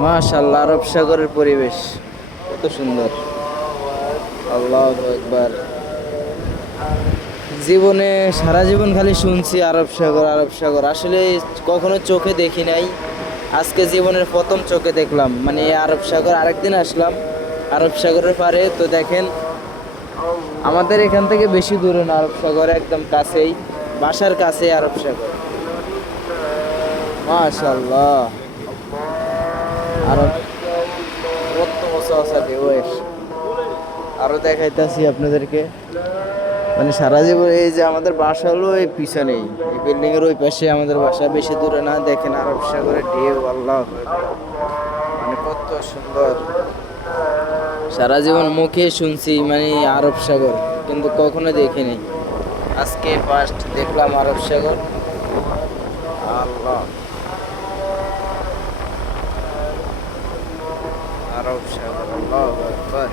মাশাআল্লাহ, আরব সাগরের পরিবেশ কত সুন্দর। আল্লাহু আকবার। জীবনে সারা জীবন খালি শুনছি আরব সাগর আরব সাগর, আসলে কখনো চোখে দেখি নাই। আজকে জীবনের প্রথম চোখে দেখলাম, মানে এই আরব সাগর। আরেকদিন আসলাম আরব সাগরের পারে, তো দেখেন আমাদের এখান থেকে বেশি দূরে না, আরব সাগর একদম কাছেই, বাসার কাছে আরব সাগর। মাশাআল্লাহ, আরব কত বছর আছে ঢেউ এসে। আরো দেখাইতেছি আপনাদেরকে, মানে সারা জীবন এই যে আমাদের বাসা হলো এই পিছনেই, এই বিল্ডিং এর ওই পাশে আমাদের বাসা, বেশি দূরে না। দেখেন আরব সাগরের ঢেউ, আল্লাহ মানে কত সুন্দর। সারা জীবন মুখে শুনছি মানে আরব সাগর, কিন্তু কখনো দেখিনি। আজকে ফার্স্ট দেখলাম আরব সাগর। আল্লাহ, আরব সাগর, আল্লাহু আকবার।